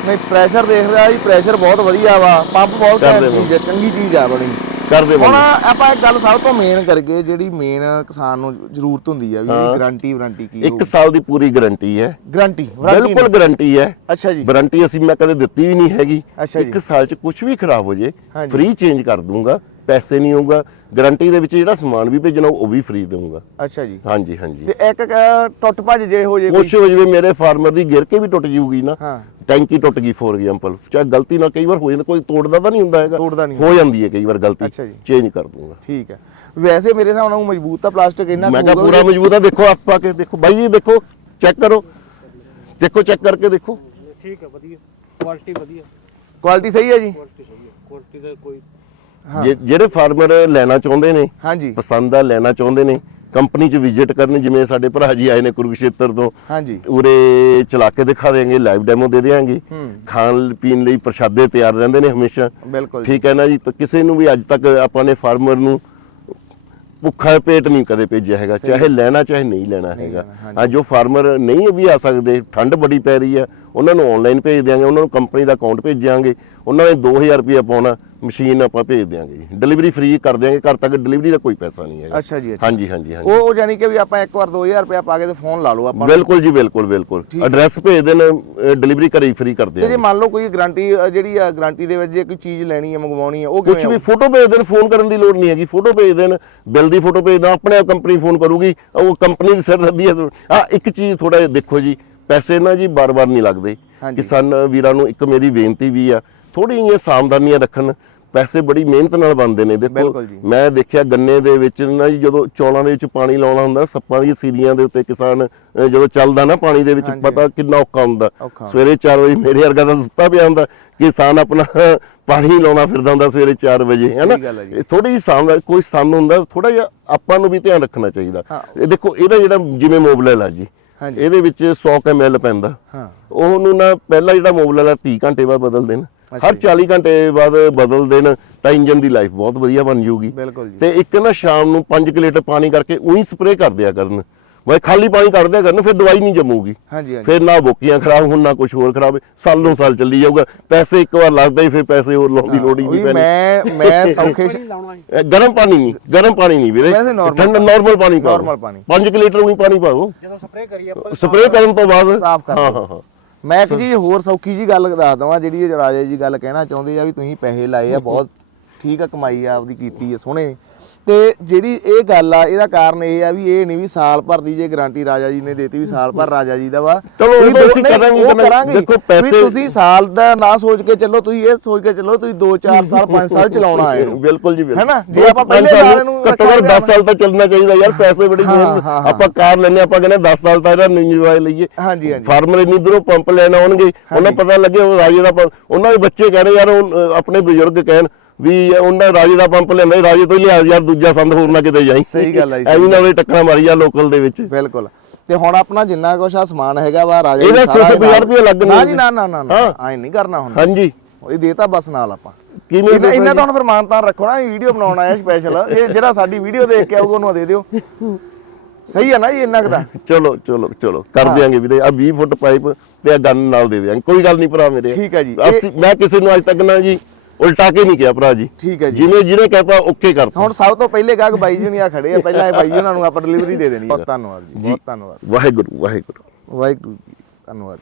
Speaker 1: ਨਹੀਂ ਪ੍ਰੈਸ਼ਰ ਦੇਖ ਰਿਹਾ ਜੀ ਪ੍ਰੈਸ਼ਰ ਬਹੁਤ ਵਧੀਆ ਵਾ। ਪੰਪ ਬਹੁਤ ਘੈਂਟ। ਚੀਜ਼ ਹੈ ਚੰਗੀ ਚੀਜ਼ ਆ ਬਣੀ
Speaker 2: ਕਰਦੇ
Speaker 1: ਹੁਣ ਆਪਾਂ ਇੱਕ ਗੱਲ ਸਭ ਤੋਂ ਮੇਨ ਕਰਕੇ ਜਿਹੜੀ ਮੇਨ ਕਿਸਾਨ ਨੂੰ ਜ਼ਰੂਰਤ ਹੁੰਦੀ ਆ ਵੀ ਇਹਦੀ ਗਾਰੰਟੀ ਵਾਰੰਟੀ ਕੀ
Speaker 2: ਇੱਕ ਸਾਲ ਦੀ ਪੂਰੀ ਗਾਰੰਟੀ ਹੈ।
Speaker 1: ਗਾਰੰਟੀ
Speaker 2: ਬਿਲਕੁਲ ਗਾਰੰਟੀ ਹੈ।
Speaker 1: ਅੱਛਾ ਜੀ।
Speaker 2: ਵਾਰੰਟੀ ਅਸੀਂ ਮੈਂ ਕਦੇ ਦਿੱਤੀ ਵੀ ਨਹੀਂ ਹੈਗੀ। ਇੱਕ ਸਾਲ ਚ ਕੁਝ ਵੀ ਖਰਾਬ ਹੋ ਜੇ। ਫ੍ਰੀ ਚੇਂਜ ਕਰ ਦੂੰਗਾ ਪੈਸੇ ਨਹੀਂ ਹੋਊਗਾ ਗਾਰੰਟੀ ਦੇ ਵਿੱਚ ਜਿਹੜਾ ਸਮਾਨ ਵੀ ਭੇਜਣਾ ਉਹ ਵੀ ਫ੍ਰੀ ਦਊਂਗਾ।
Speaker 1: ਅੱਛਾ ਜੀ।
Speaker 2: ਹਾਂਜੀ ਹਾਂਜੀ।
Speaker 1: ਤੇ ਇੱਕ ਅ, ਟੁੱਟ ਭੱਜ ਜੇ ਹੋ ਜੇ ਕੋਈ।
Speaker 2: ਕੁਛ ਹੋ ਜਵੇ ਮੇਰੇ ਫਾਰਮਰ ਦੀ ਗਿਰ ਕੇ ਵੀ ਟੁੱਟ ਜੂਗੀ ਨਾ।
Speaker 1: ਹਾਂ।
Speaker 2: ਟੈਂਕੀ ਟੁੱਟ ਗਈ ਫੋਰ ਐਗਜ਼ਾਮਪਲ ਚਾਹੇ ਗਲਤੀ ਨਾਲ ਕਈ ਵਾਰ ਹੋ ਜਾਂਦਾ ਕੋਈ ਤੋੜਦਾ ਤਾਂ ਨਹੀਂ ਹੁੰਦਾ ਹੈਗਾ।
Speaker 1: ਤੋੜਦਾ ਨਹੀਂ।
Speaker 2: ਹੋ ਜਾਂਦੀ ਹੈ ਕਈ ਵਾਰ ਗਲਤੀ।
Speaker 1: ਅੱਛਾ ਜੀ।
Speaker 2: ਚੇਂਜ ਕਰ ਦੂੰਗਾ
Speaker 1: ਠੀਕ ਹੈ। ਵੈਸੇ ਮੇਰੇ ਹਿਸਾਬ ਨਾਲ ਉਹ ਮਜ਼ਬੂਤ ਤਾਂ ਪਲਾਸਟਿਕ ਇੰਨਾ
Speaker 2: ਮੈਂ ਕਿਹਾ ਪੂਰਾ ਮਜ਼ਬੂਤ ਆ ਦੇਖੋ ਹੱਥ ਪਾ ਕੇ ਦੇਖੋ। ਬਾਈ ਜੀ ਦੇਖੋ ਚੈੱਕ ਕਰੋ। ਦੇਖੋ ਚੈੱਕ ਕਰਕੇ ਦੇਖੋ।
Speaker 3: ਠੀਕ ਹੈ ਵਧੀਆ। ਕੁਆਲਿਟੀ ਵਧੀਆ।
Speaker 1: ਕੁਆਲਿਟੀ ਸਹੀ ਹੈ ਜੀ?
Speaker 3: ਕੁਆਲਿਟੀ ਸਹੀ ਹੈ। ਕੁਆਲਿਟੀ ਦਾ ਕੋਈ।
Speaker 2: ਜੇ- ਜਿਹੜੇ ਫਾਰਮਰ ਲੈਣਾ ਚਾਹੁੰਦੇ ਨੇ
Speaker 1: ਹਾਂਜੀ।
Speaker 2: ਪਸੰਦ ਆ ਲੈਣਾ ਚਾਹੁੰਦੇ ਨੇ ਕੰਪਨੀ 'ਚ ਵਿਜ਼ਿਟ ਕਰਨ ਜਿਵੇਂ ਸਾਡੇ ਭਰਾ ਜੀ ਆਏ ਨੇ ਕੁਰੂਕਸ਼ੇਤਰ ਤੋਂ
Speaker 1: ਹਾਂਜੀ।
Speaker 2: ਉਰੇ ਚਲਾ ਕੇ ਦਿਖਾ ਦੇਾਂਗੇ ਲਾਈਵ ਡੈਮੋ ਦੇ ਦੇਾਂਗੇ। ਖਾਣ ਪੀਣ ਲਈ ਪ੍ਰਸ਼ਾਦੇ ਤਿਆਰ ਰਹਿੰਦੇ ਨੇ ਹਮੇਸ਼ਾ।
Speaker 1: ਬਿਲਕੁਲ ਜੀ।
Speaker 2: ਠੀਕ ਹੈ ਨਾ ਜੀ? ਤਾਂ ਕਿਸੇ ਨੂੰ ਵੀ ਅੱਜ ਤੱਕ ਆਪਾਂ ਨੇ ਫਾਰਮਰ ਨੂੰ ਭੁੱਖਾ ਪੇਟ ਨਹੀਂ ਕਦੇ ਭੇਜਿਆ ਹੈਗਾ ਚਾਹੇ ਲੈਣਾ ਚਾਹੇ ਨਹੀਂ ਲੈਣਾ ਹੈਗਾ।
Speaker 1: ਲੈਣਾ, ਹਾਂਜੀ।
Speaker 2: ਆ ਜੋ ਫਾਰਮਰ ਨਹੀਂ ਵੀ ਆ ਸਕਦੇ ਠੰਡ ਬੜੀ ਪੈ ਰਹੀ ਆ ਉਹਨਾਂ ਨੂੰ ਆਨਲਾਈਨ ਭੇਜ ਦਿਆਂਗੇ ਉਹਨਾਂ ਨੂੰ ਕੰਪਨੀ ਦਾ ਅਕਾਊਂਟ ਭੇਜਾਂਗੇ ਉਹਨਾਂ ਨੇ 2000 ਰੁਪਏ ਪਾਉਣਾ ਮਸ਼ੀਨ ਆਪਾਂ ਭੇਜ ਦਿਆਂਗੇ ਜੀ। ਡਿਲੀਵਰੀ ਫ੍ਰੀ ਕਰ ਦਿਆਂਗੇ ਘਰ ਤੱਕ ਡਿਲੀਵਰੀ ਦਾ ਕੋਈ ਪੈਸਾ ਨਹੀਂ ਹੈਗਾ।
Speaker 1: ਅੱਛਾ ਜੀ ਅੱਛਾ।
Speaker 2: ਹਾਂਜੀ ਹਾਂਜੀ ਹਾਂਜੀ।
Speaker 1: ਉਹ ਯਾਨੀ ਕਿ ਵੀ ਆਪਾਂ ਇੱਕ ਵਾਰ 2000 ਰੁਪਏ ਪਾ ਕੇ ਤੇ ਫੋਨ ਲਾ ਲਓ ਆਪਾਂ।
Speaker 2: ਬਿਲਕੁਲ ਜੀ ਬਿਲਕੁਲ ਬਿਲਕੁਲ। ਐਡਰੈਸ ਭੇਜ ਦੇਣ ਡਿਲੀਵਰੀ ਘਰੇ ਫ੍ਰੀ ਕਰ
Speaker 1: ਤੇ ਜੇ
Speaker 2: ਦਿਆਂਗੇ।
Speaker 1: ਮੰਨ ਲਓ ਕੋਈ ਗਾਰੰਟੀ ਜਿਹੜੀ ਆ ਗਾਰੰਟੀ ਦੇ ਵਿੱਚ ਜੇ ਕੋਈ ਚੀਜ਼ ਲੈਣੀ ਹੈ ਮੰਗਵਾਉਣੀ ਹੈ ਉਹ
Speaker 2: ਕੁਝ
Speaker 1: ਕਿਵੇਂ
Speaker 2: ਵੀ ਫੋਟੋ ਭੇਜ ਦੇਣ ਫੋਨ ਕਰਨ ਦੀ ਲੋੜ ਨਹੀਂ ਹੈਗੀ। ਫੋਟੋ ਭੇਜ ਦੇਣ ਬਿੱਲ ਦੀ ਫੋਟੋ ਭੇਜ ਦੇਣ ਆਪਣੇ ਆਪ ਕੰਪਨੀ ਫੋਨ ਕਰੂਗੀ। ਉਹ ਕੰਪਨੀ ਦੀ ਸਿਰ ਰੱਦੀ ਹੈ ਆ ਇੱਕ ਚੀਜ਼ ਥੋੜਾ ਜਿਹਾ ਦੇਖੋ ਜੀ। ਪੈਸੇ ਨਾ ਜੀ ਬਾਰ-ਬਾਰ ਨਹੀਂ ਲੱਗਦੇ। ਕਿਸਾਨ ਵੀਰਾਂ ਨੂੰ ਇੱਕ ਮੇਰੀ ਬੇਨਤੀ ਵੀ ਆ। ਥੋੜੀ ਜਿਹੀਆਂ ਸਾਵਧਾਨੀਆਂ ਰੱਖਣ। ਪੈਸੇ ਬੜੀ ਮਿਹਨਤ ਨਾਲ ਬਣਦੇ ਨੇ ਦੇਖੋ। ਮੈਂ ਦੇਖਿਆ ਗੰਨੇ ਦੇ ਵਿੱਚ ਨਾ ਜੀ ਜਦੋਂ ਚੌਲਾਂ ਦੇ ਵਿੱਚ ਪਾਣੀ ਲਾਉਣਾ ਹੁੰਦਾ ਸੱਪਾਂ ਦੀਆਂ ਸੀਰੀਆਂ ਦੇ ਉੱਤੇ ਕਿਸਾਨ ਜਦੋਂ ਚੱਲਦਾ ਨਾ ਪਾਣੀ ਦੇ ਵਿੱਚ। ਪਤਾ ਕਿੰਨਾ ਔਖਾ ਹੁੰਦਾ। ਸਵੇਰੇ 4 ਵਜੇ ਮੇਰੇ ਵਰਗਾ ਤਾਂ ਸੁੱਤਾ ਪਿਆ ਹੁੰਦਾ ਕਿਸਾਨ ਆਪਣਾ ਪਾਣੀ ਲਾਉਣਾ ਫਿਰਦਾ ਹੁੰਦਾ ਸਵੇਰੇ 4 ਵਜੇ ਹੈ ਨਾ
Speaker 1: ਗੱਲ ਹੈ ਜੀ।
Speaker 2: ਇਹ ਥੋੜੀ ਜਿਹੀ ਸਾਂਭ ਕੋਈ ਸੰਨ ਹੁੰਦਾ ਥੋੜਾ ਜਿਹਾ ਆਪਾਂ ਨੂੰ ਵੀ ਧਿਆਨ ਰੱਖਣਾ ਚਾਹੀਦਾ। ਇਹ ਦੇਖੋ ਇਹਦਾ ਜਿਹੜਾ ਜਿਵੇਂ ਮੋਬਲਲ ਆ ਜੀ। ਇਹਦੇ ਵਿੱਚ 100 ml ਪੈਂਦਾ
Speaker 1: ਹਾਂ
Speaker 2: ਉਹਨੂੰ ਨਾ ਪਹਿਲਾ ਜਿਹੜਾ ਮੋਬਲਲ ਆ 30 ਘੰਟੇ ਬਾਅਦ ਬਦਲ ਦੇਣ ਹਰ 40 ਘੰਟੇ ਬਾਅਦ ਬਦਲ ਦੇਣ ਤਾਂ ਇੰਜਨ ਦੀ ਲਾਈਫ ਬਹੁਤ ਵਧੀਆ ਬਣ ਜਾਊਗੀ
Speaker 1: ਬਿਲਕੁਲ ਜੀ।
Speaker 2: ਤੇ ਇੱਕ ਨਾ ਸ਼ਾਮ ਨੂੰ 5 ਲੀਟਰ ਪਾਣੀ ਕਰਕੇ ਉਹੀ ਸਪਰੇਅ ਕਰ ਦਿਆ ਕਰਨ। ਮੈਂ ਖਾਲੀ ਪਾਣੀ ਕਰ ਦਿਆ ਕਰਨ ਫਿਰ ਦਵਾਈ ਨਹੀਂ ਜੰਮੂਗੀ।
Speaker 1: ਹਾਂਜੀ ਹਾਂਜੀ।
Speaker 2: ਫਿਰ ਨਾ ਬੋਕੀਆਂ ਖਰਾਬ ਹੋਣ ਨਾ ਕੁਝ ਹੋਰ ਖਰਾਬ ਸਾਲੋਂ ਸਾਲ ਚੱਲੀ ਜਾਊਗਾ। ਪੈਸੇ ਇੱਕ ਵਾਰ ਲੱਗਦਾ ਹੀ ਫਿਰ ਪੈਸੇ ਹੋਰ ਲਾਉਣ ਦੀ ਲੋੜ ਹੀ ਨਹੀਂ ਪੈਣੀ।
Speaker 1: ਮੈਂ ਮੈਂ ਸੌਖੇ
Speaker 2: ਇਹ ਗਰਮ ਪਾਣੀ ਨਹੀਂ ਗਰਮ ਪਾਣੀ ਨਹੀਂ ਵੀਰੇ।
Speaker 1: ਵੈਸੇ normal
Speaker 2: ਠੰਡਾ ਨਾਰਮਲ ਪਾਣੀ ਪਾਓ।
Speaker 1: Normal ਪਾਣੀ।
Speaker 2: 5 ਲੀਟਰ ਉਹੀ ਪਾਣੀ ਪਾਓ।
Speaker 3: ਜਦੋਂ ਸਪਰੇਅ ਕਰੀ ਆਪਾਂ
Speaker 2: ਸਪਰੇਅ ਕਰਨ ਤੋਂ ਬਾਅਦ
Speaker 1: ਸਾਫ਼ ਕਰ
Speaker 2: ਹਾਂ
Speaker 1: ਦਿਓ।
Speaker 2: ਹਾਂ ਹਾਂ।
Speaker 1: ਮੈਂ ਇੱਕ ਜੀ ਹੋਰ ਸੌਖੀ ਜੀ ਗੱਲ ਦੱਸ ਦਵਾਂ ਜਿਹੜੀ ਇਹ ਰਾਜਾ ਜੀ ਗੱਲ ਕਹਿਣਾ ਚਾਹੁੰਦੇ ਆ ਵੀ ਤੁਸੀਂ ਪੈਸੇ ਲਾਏ ਆ ਬਹੁਤ ਠੀਕ ਆ ਕਮਾਈ ਆ ਆਪਦੀ ਕੀਤੀ ਆ ਸੋਹਣੇ। ਤੇ ਜਿਹੜੀ ਇਹ ਗੱਲ ਆ ਇਹਦਾ ਕਾਰਨ ਇਹ ਆ ਵੀ ਇਹ ਨਹੀਂ ਵੀ ਸਾਲ ਭਰ ਦੀ ਜੇ ਗਾਰੰਟੀ ਰਾਜਾ ਜੀ ਨੇ ਦੇਤੀ ਵੀ ਸਾਲ ਭਰ ਰਾਜਾ ਜੀ ਦਾ ਵਾ।
Speaker 2: ਚਲੋ ਉਹ
Speaker 1: ਤੁਸੀਂ
Speaker 2: ਅਸੀਂ ਕਰਾਂਗੇ, ਦੇਖੋ ਪੈਸੇ-
Speaker 1: ਸਾਲ ਦਾ ਨਾ ਸੋਚ ਕੇ ਚੱਲੋ ਤੁਸੀਂ ਇਹ ਸੋਚ ਕੇ ਚੱਲੋ ਤੁਸੀਂ 2 4 ਸਾਲ 5 ਸਾਲ ਚਲਾਉਣਾ ਹੈ
Speaker 2: ਬਿਲਕੁਲ ਜੀ ਬਿਲਕੁਲ।
Speaker 1: ਹੈਨਾ? ਜੇ ਆਪਾਂ ਪਹਿਲੇ
Speaker 2: ਸਾਲ
Speaker 1: ਨੂੰ
Speaker 2: ਘੱਟੋ ਘੱਟ
Speaker 1: ਰੱਖਾਂਗੇ
Speaker 2: 10 ਸਾਲ ਤਾਂ ਚੱਲਣਾ ਚਾਹੀਦਾ ਯਾਰ ਪੈਸੇ ਬੜੀ। ਆਪਾਂ ਕਾਰ ਲੈਨੇ ਆਪਾਂ ਕਹਿੰਦੇ 10 ਸਾਲ ਤਾਂ ਇਹਦਾ ਇੰਜੋਏ ਲਈਏ।
Speaker 1: ਹਾਂਜੀ ਹਾਂਜੀ।
Speaker 2: ਫਾਰਮਰ ਇੰਨੀ ਦੂਰੋਂ ਪੰਪ ਲੈਣ ਆਉਣਗੇ ਉਹਨਾਂ ਪਤਾ ਲੱਗੇ ਉਹ ਰਾਜੇ ਦਾ ਉਹਨਾਂ ਦੇ ਬੱਚੇ ਕਹਿੰਦੇ ਯਾਰ ਆਪਣੇ ਬਜ਼ੁਰਗ ਕਹਿਣ ਵੀ ਉਹਨਾਂ ਰਾਜੇ ਦਾ ਪੰਪ ਲੈਂਦਾ ਰਾਜੇ ਤੋਂ ਹੀ ਲਿਆ ਯਾਰ ਦੂਜਾ ਸੰਦ ਹੋਰ ਨਾ ਕਿਤੇ ਜਾਈ।
Speaker 1: ਸਹੀ ਗੱਲ ਹੈ ਜੀ,
Speaker 2: ਐਵੇਂ ਨਾ ਵੇ ਟੱਕਰਾਂ ਮਾਰੀ ਜਾ ਲੋਕਲ ਦੇ ਵਿੱਚ।
Speaker 1: ਬਿਲਕੁਲ। ਤੇ ਹੁਣ ਆਪਣਾ ਜਿੰਨਾ ਕੁਛ ਆ ਸਮਾਨ ਹੈਗਾ ਵਾ ਰਾਜਾ
Speaker 2: ਇਹਦਾ
Speaker 1: ਜੀ ਸਾਰਾ
Speaker 2: 650 ਰੁਪਏ ਲੱਗਣੇ
Speaker 1: ਨਾ। ਜੀ ਨਾ। ਨਾ ਨਾ। ਐ ਨਹੀਂ ਕਰਨਾ ਹੁਣ।
Speaker 2: ਹਾਂਜੀ।
Speaker 1: ਇਹ ਦੇਤਾ ਬਸ ਨਾਲ ਆਪਾਂ।
Speaker 2: ਕਿਵੇਂ
Speaker 1: ਇਹਨਾਂ? ਤਾਂ ਹੁਣ ਫਿਰ ਮਾਨਤਾਨ ਰੱਖੋ ਨਾ ਵੀਡੀਓ ਬਣਾਉਣ ਆਇਆ ਸਪੈਸ਼ਲ ਇਹ ਜਿਹੜਾ ਸਾਡੀ ਵੀਡੀਓ ਦੇਖ ਕੇ ਆਊਗਾ ਉਹਨੂੰ ਦੇ ਦਿਓ। ਸਹੀ ਹੈ ਨਾ ਜੀ ਇੰਨਾ ਕੁ ਦਾ
Speaker 2: ਚਲੋ ਚਲੋ ਚਲੋ। ਕਰ ਦਿਆਂਗੇ ਵੀਰੇ। ਆ 20 ਫੁੱਟ ਪਾਈਪ ਤੇ ਆ ਗਨ ਨਾਲ ਦੇ ਦਿਆਂਗੇ। ਕੋਈ ਗੱਲ ਨਹੀਂ ਭਰਾ ਮੇਰੇ।
Speaker 1: ਠੀਕ ਹੈ ਜੀ।
Speaker 2: ਮੈਂ ਕਿਸੇ ਨੂੰ ਅੱਜ ਤੱਕ ਨਾ ਜੀ ਉਲਟਾ ਕੇ ਨਹੀਂ ਕਿਹਾ ਭਰਾ ਜੀ?
Speaker 1: ਠੀਕ ਹੈ ਜੀ।
Speaker 2: ਜਿਵੇਂ ਜਿਹਨੇ ਕਹਤਾ ਓਕੇ ਕਰਤਾ।
Speaker 1: ਹੁਣ ਸਭ ਤੋਂ ਪਹਿਲੇ ਗਾਹਕ ਬਾਈ ਜੀ ਆ ਖੜੇ ਆ ਪਹਿਲਾਂ ਇਹ ਬਾਈ ਜੀ ਉਹਨਾਂ ਨੂੰ ਆਪਾਂ ਡਿਲੀਵਰੀ ਦੇ ਦੇਣੀ ਬਹੁਤ ਧੰਨਵਾਦ ਜੀ ਬਹੁਤ ਧੰਨਵਾਦ।
Speaker 2: ਵਾਹਿਗੁਰੂ ਵਾਹਿਗੁਰੂ।
Speaker 1: ਵਾਹਿਗੁਰੂ ਜੀ ਧੰਨਵਾਦ